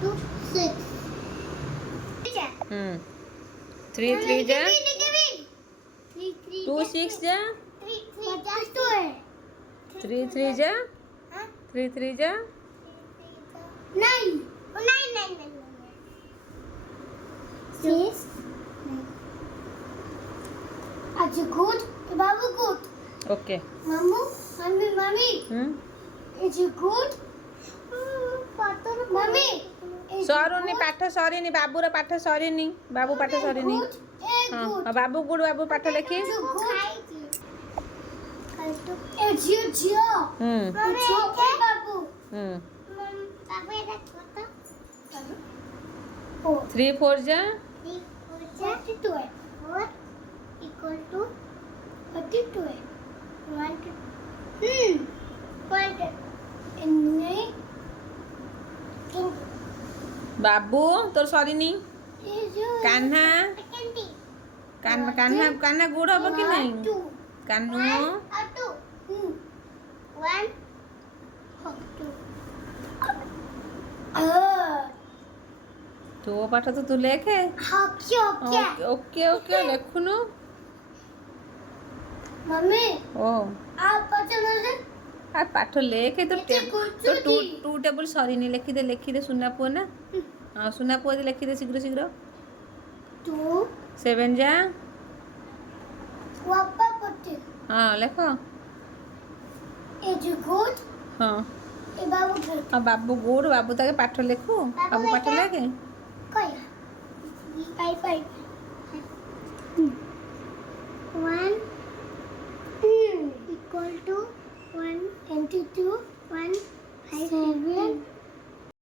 2 6 3 3 जा 3 3 2 6 जा 3 3 3 3 जा 3 3 जा 9 6 Achu good Babu good okay Mommy is you good Mommy सरुनी पाठ सरीनी बाबूर पाठ सरीनी बाबू पाठ सरीनी हाँ बाबू गुड बाबू पाठ लिखी It's your job. It's your Babu. Babu is what? 3 4 जा 42. 4 equal to 42. 1 to बाबू तोर सरीनी कान्हा कान्हा कान्हा गुड हम कि नहीं कान्हू 1 तो पाठ तो तू लेखे Okay. ओके ओके लिखुनु मम्मी ओ आप पता आ पाठ लेखे तो ଏତେ तो କରୁଛନ୍ତି? टू टेबल सरीनी लिखी दे सुना पुआ ना हाँ सुना पुआ दे लिखी दे शीघ्र शीघ्र 2 7 जा वापा पट्टी हाँ लिख Is you good? हाँ ए बाबू good. हाँ बाबू गुड बाबू ताके पाठ लिखु बाबू पाठ लेके Kaya. 5 1 equal to 1 22 1 5 7